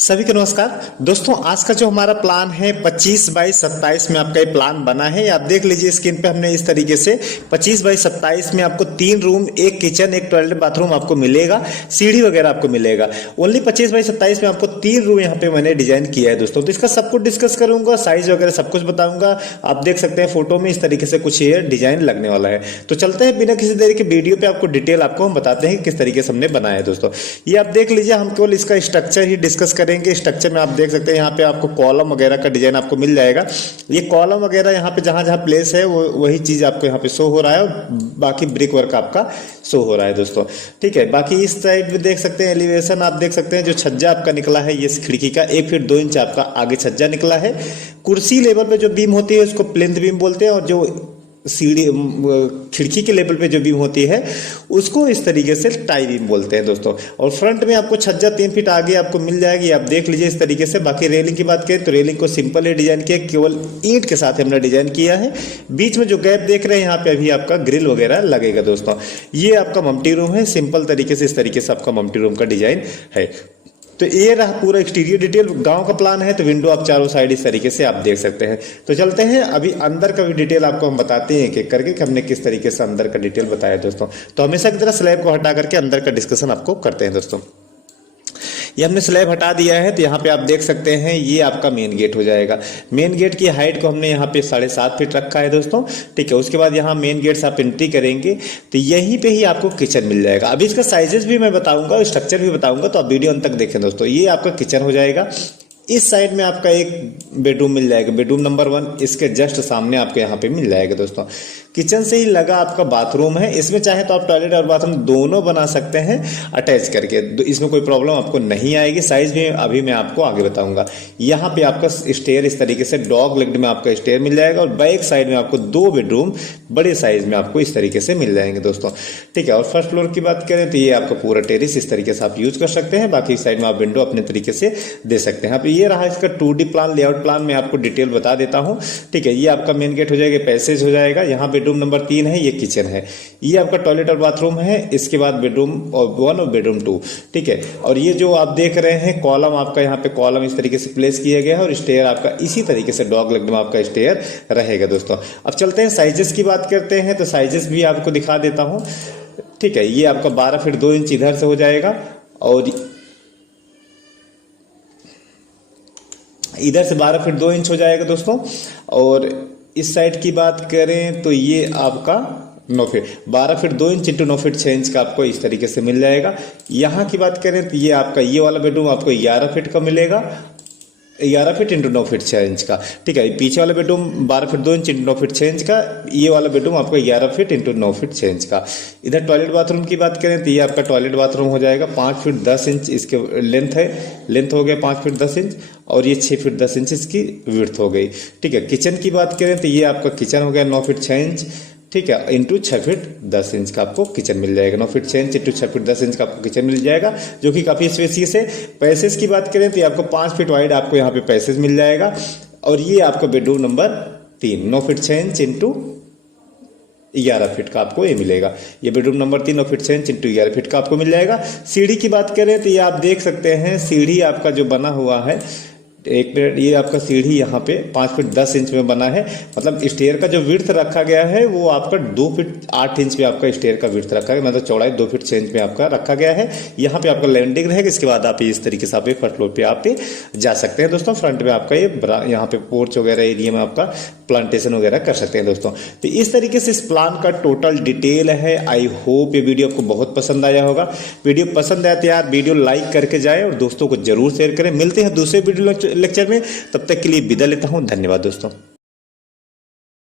सभी को नमस्कार दोस्तों। आज का जो हमारा प्लान है 25 बाई 27 में आपका ये प्लान बना है। आप देख लीजिए स्क्रीन पे हमने इस तरीके से 25 बाई 27 में आपको 3 रूम, एक किचन, एक टॉयलेट बाथरूम आपको मिलेगा, सीढ़ी वगैरह आपको मिलेगा। ओनली 25 बाई 27 में आपको 3 रूम यहाँ पे मैंने डिजाइन किया है दोस्तों। तो इसका सब कुछ डिस्कस करूंगा, साइज वगैरह सब कुछ बताऊंगा। आप देख सकते हैं फोटो में इस तरीके से कुछ ये डिजाइन लगने वाला है। तो चलते हैं बिना किसी देरी के वीडियो पे आपको डिटेल आपको हम बताते हैं किस तरीके से हमने बनाया है दोस्तों। ये आप देख लीजिए, हम केवल इसका स्ट्रक्चर ही डिस्कस करेंगे। स्ट्रक्चर में आप देख सकते हैं यहाँ पे आपको कॉलम वगैरह का डिजाइन आपको मिल जाएगा। ये कॉलम वगैरह यहाँ पे जहां जहां प्लेस है वो वही चीज आपको यहाँ पे शो हो रहा है, और बाकी ब्रिक वर्क आपका शो हो रहा है दोस्तों। ठीक है, बाकी इस साइड में देख सकते हैं एलिवेशन, आप देख सकते हैं जो छज्जा आपका निकला है ये खिड़की का 1 फीट 2 इंच आपका आगे छज्जा निकला है। कुर्सी लेवल पे जो बीम होती है उसको प्लिंथ बीम बोलते हैं, और जो सीढ़ी खिड़की के लेवल पे जो बीम होती है उसको इस तरीके से टाई बीम बोलते हैं दोस्तों। और फ्रंट में आपको छज्जा 3 फीट आगे आपको मिल जाएगी, आप देख लीजिए इस तरीके से। बाकी रेलिंग की बात करें तो रेलिंग को सिंपल ही डिजाइन किया, केवल ईंट के साथ हमने डिजाइन किया है। बीच में जो गैप देख रहे हैं यहाँ पे अभी आपका ग्रिल वगैरह लगेगा दोस्तों। ये आपका मम्टी रूम है, सिंपल तरीके से इस तरीके से आपका मम्टी रूम का डिजाइन है। तो ये रहा पूरा एक्सटीरियर डिटेल। गांव का प्लान है तो विंडो आप चारों साइड इस तरीके से आप देख सकते हैं। तो चलते हैं अभी अंदर का भी डिटेल आपको हम बताते हैं कि करके कि हमने किस तरीके से अंदर का डिटेल बताया दोस्तों। तो हमेशा की तरह स्लैब को हटा करके अंदर का डिस्कशन आपको करते हैं दोस्तों। ये हमने स्लैब हटा दिया है, तो यहाँ पे आप देख सकते हैं ये आपका मेन गेट हो जाएगा। मेन गेट की हाइट को हमने यहाँ पे 7.5 फीट रखा है दोस्तों। ठीक है, उसके बाद यहाँ मेन गेट से आप एंट्री करेंगे तो यहीं पे ही आपको किचन मिल जाएगा। अभी इसका साइजेस भी मैं बताऊंगा और स्ट्रक्चर भी बताऊंगा, तो आप वीडियो अंत तक देखें दोस्तों। ये आपका किचन हो जाएगा। इस साइड में आपका एक बेडरूम मिल जाएगा, बेडरूम नंबर 1 इसके जस्ट सामने आपको यहाँ पे मिल जाएगा दोस्तों। किचन से ही लगा आपका बाथरूम है। इसमें चाहे तो आप टॉयलेट और बाथरूम दोनों बना सकते हैं अटैच करके, इसमें कोई प्रॉब्लम आपको नहीं आएगी। साइज भी अभी मैं आपको आगे बताऊंगा। यहाँ पे आपका स्टेयर इस तरीके से डॉग लेग्ड में आपका स्टेयर मिल जाएगा, और बैक साइड में आपको 2 बेडरूम बड़े साइज में आपको इस तरीके से मिल जाएंगे दोस्तों। ठीक है, और फर्स्ट फ्लोर की बात करें तो ये आपका पूरा टेरिस इस तरीके से आप यूज कर सकते हैं। बाकी साइड में आप विंडो अपने तरीके से दे सकते हैं। ये रहा इसका 2D प्लान, लेआउट प्लान में आपको डिटेल बता देता हूं। ठीक है, ये आपका मेन गेट हो जाएगा, पैसेज हो जाएगा। यहाँ बेडरूम नंबर 3 है, ये किचन है। ये आपका टॉयलेट और बाथरूम है। इसके बाद बेडरूम 1 और बेडरूम 2। ठीक है, और ये जो आप देख रहे हैं कॉलम, आपका यहाँ पे कॉलम इस तरीके से प्लेस किया गया है, और स्टेयर आपका इसी तरीके से डॉग लेग में आपका स्टेयर रहेगा दोस्तों। अब चलते हैं साइजेस की बात करते हैं, तो साइजेस भी आपको दिखा देता हूं। ठीक है, ये आपका 12 फीट 2 इंच इधर से हो जाएगा, और इधर से 12 फीट 2 इंच हो जाएगा दोस्तों। और इस साइड की बात करें तो ये आपका 9 feet 12 feet 2 inch into 9 feet 6 inch का आपको इस तरीके से मिल जाएगा। यहाँ की बात करें तो ये आपका ये वाला बेडरूम आपको 11 फीट का मिलेगा, 11 फीट इंटू 9 फीट 6 इंच का। ठीक है, पीछे वाला bedroom 12 feet 2 inch into 9 feet 6 inch का। ये वाला बेडरूम आपको 11 फीट इंटू 9 फीट 6 इंच का। इधर टॉयलेट बाथरूम की बात करें तो ये आपका टॉयलेट बाथरूम हो जाएगा 5 फीट 10 इंच इसके लेंथ है, लेंथ हो गया 5 फीट 10 इंच, और ये 6 फीट 10 इंच इसकी विड्थ हो गई। ठीक है, किचन की बात करें तो ये आपका किचन हो गया 9 फीट 6 इंच। ठीक है, इंटू 6 फीट 10 इंच का आपको किचन मिल जाएगा। 9 feet 6 inch into 6 feet 10 inch का आपको किचन मिल जाएगा, जो कि काफी स्पेसियस है। पैसेज की बात करें तो ये आपको 5 फीट वाइड आपको यहाँ पे पैसेज मिल जाएगा। और ये आपका bedroom number 3 9 feet 6 inch into 11 feet का आपको ये मिलेगा। ये bedroom number 3 9 feet 6 inch into 11 feet का आपको मिल जाएगा। सीढ़ी की बात करें तो ये आप देख सकते हैं, सीढ़ी आपका जो बना हुआ है, एक मिनट, ये आपका सीढ़ी यहाँ पे 5 फीट 10 इंच में बना है। मतलब स्टेयर का जो विड्थ रखा गया है वो आपका 2 फीट 8 इंच में आपका स्टेयर का विड्थ रखा है, मतलब चौड़ाई 2 फीट 6 इंच में आपका रखा गया है। यहाँ पे आपका लैंडिंग रहेगा। इसके बाद आप इस तरीके से आप फर्स्ट फ्लोर पे आप जा सकते हैं दोस्तों। फ्रंट में आपका ये यहाँ पे पोर्च वगैरह एरिया में आपका प्लांटेशन वगैरह कर सकते हैं दोस्तों। तो इस तरीके से इस प्लान का टोटल डिटेल है। आई होप ये वीडियो आपको बहुत पसंद आया होगा। वीडियो पसंद आया तो यार वीडियो लाइक करके जाए और दोस्तों को जरूर शेयर करें। मिलते हैं दूसरे वीडियो लेक्चर में, तब तक के लिए विदा लेता हूं। धन्यवाद दोस्तों।